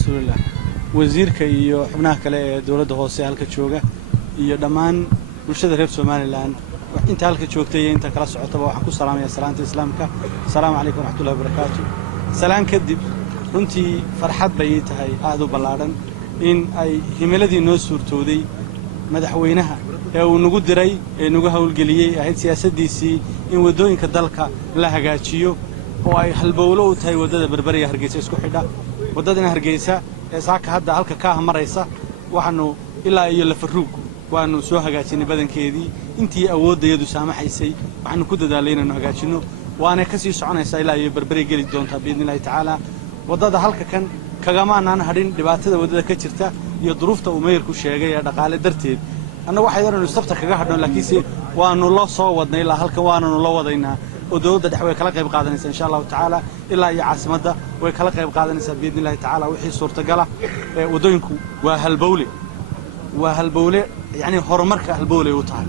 رسول الله وزيرك iyo xubnaha kale ee dawladda hoose halka jooga iyo dhamaan bulshada reer Soomaaliland inta halka joogtay inta kala socotaba waxaan ku salaamayaa salaanta islaamka assalaamu alaykum warahmatullahi wabarakatuh salaan kadib runtii farxad bay tahay aad u ballaaran in ay himiladii noo suurtooday madaxweynaha ee uu nagu diray ee nagu hawlgeliyay ahayd siyaasadiisii in wadooyinka dalka la hagaajiyo oo ay halbowlo u tahay wadada Berberiya Hargeysa isku xidha wadadana Hargeysa ee saaka hadda halka ka maraysa waxaanu ilaa iyo la faruug waanu soo hagaajinay badankeedii intii awoodayadu saamaxaysay waxaanu ku dadaalay inaan hagaajino waana ka sii soconaysaa ilaa iyo Berberiya gali doonta biidnillaahi tacaala wadada halka kan kagamaanaan hadhin dhibaatada wadada ka jirta iyo duruufta uu meeyarku sheegay ee dhaqaale darteed anna waxay yaraan istafta kaga hadhno laakiin waanu la soo wadnay ilaa halka waanu la wadaynaa oo dawladda dhexe way kala qayb qaadanaysaa insha Allah tacaala ilaa iyo caasimadda way kala qayb qaadanaysaa biidnillaahi tacaala wixii suurtagal ah wadooyinku waa halbowle yani horumarka halbowle u tahay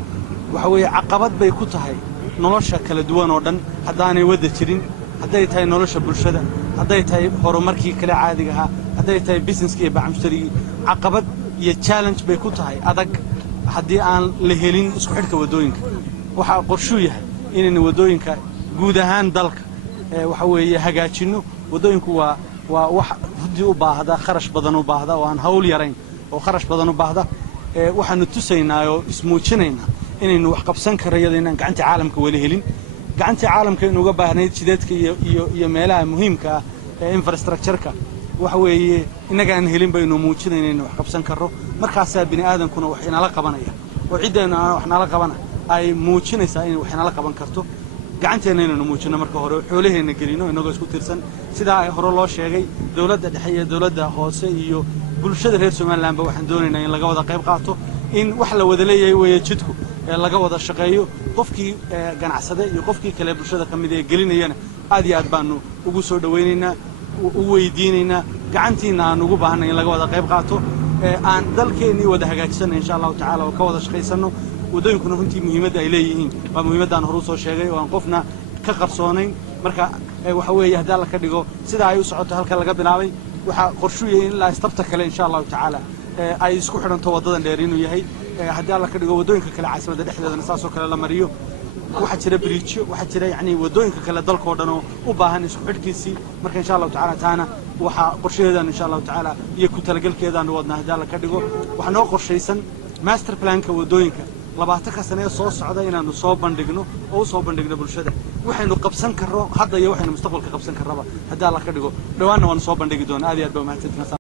waxa weeye caqabad bay ku tahay nolosha kala duwan oo dhan hadaanay wada jirin haday tahay nolosha bulshada haday tahay horumarkii kala caadiga ah haday tahay businesskii iyo bacmushtariga caqabad iyo challenge bay ku tahay adag hadii aan la helin isku xidhka wadooyinka waxa qorshu yahay in wadooyinka guud ahaan dalka waxa weeye hagaajino wadooyinku waa wax hudii u baahda kharash badan u baahda oo aan hawl yarayn oo kharash badan u baahda waxaanu tusaynaa oo ismuujinaynaa inaynu wax qabsan karayada inaan gacanta caalamka wali helin gacanta caalamka inuu uga baahnayd jideedka iyo meelaha muhiimka ah ee infrastructure-ka waxa weeye inaga aan helin baynu muujinaynaa wax qabsan karo markaas bini aadankuna wax inala qabanaya oo ciideena wax nala qabana ay muujinaysaa in wax inala qaban karto gacanteena inaynu muujino marka hore xoolaheena gelino inagoo isku tirsan sida ay hore loo sheegay dawladda dhexe iyo dawladda hoose iyo bulshada reer Soomaaliland ba waxaan doonaynaa in laga wada qayb qaato in wax la wada leeyahay way jidku laga wada shaqeeyo qofkii ganacsade iyo qofkii kale bulshada kamid ee gelinayana aad iyo aad baanu ugu soo dhaweynaynaa u weydiinaynaa gacantiina aan ugu baahnay in laga wada qayb qaato aan dalkeennii wada hagaajisano insha Allah tacaala oo ka wada shaqeysano wadooyinkuna runtii muhiimadda ay leeyihiin waa muhiimadaan hore soo sheegay oo aan qofna ka qarsoonayn marka waxa weeye haddii la ka dhigo sida ay u socoto halka laga bilaabay waxa qorshuuyay in la istabta kale insha Allah tacaala ay isku xidhanto wadadan dheer inuu yahay haddii la ka dhigo wadooyinka kale caasimadda dhexdeedana saas oo kale la mariyo waxa jira bridge waxa jira yani wadooyinka kale dalka oo dhan oo u baahan isku xidhkiisii marka insha Allah tacaala taana waxa qorshaheedan insha Allah tacaala iyo ku talagalkeedan wadna haddii la ka dhigo waxa noo qorshaysan master plan-ka wadooyinka 20 sano soo socda inaanu soo bandhigno oo soo bandhigno bulshada waxaynu qabsan karro hadda iyo waxaynu mustaqbalka qabsan karraba haddii la ka dhigo dhawaana waan soo bandhigi doonaa aad iyo aad baa mahadsantahay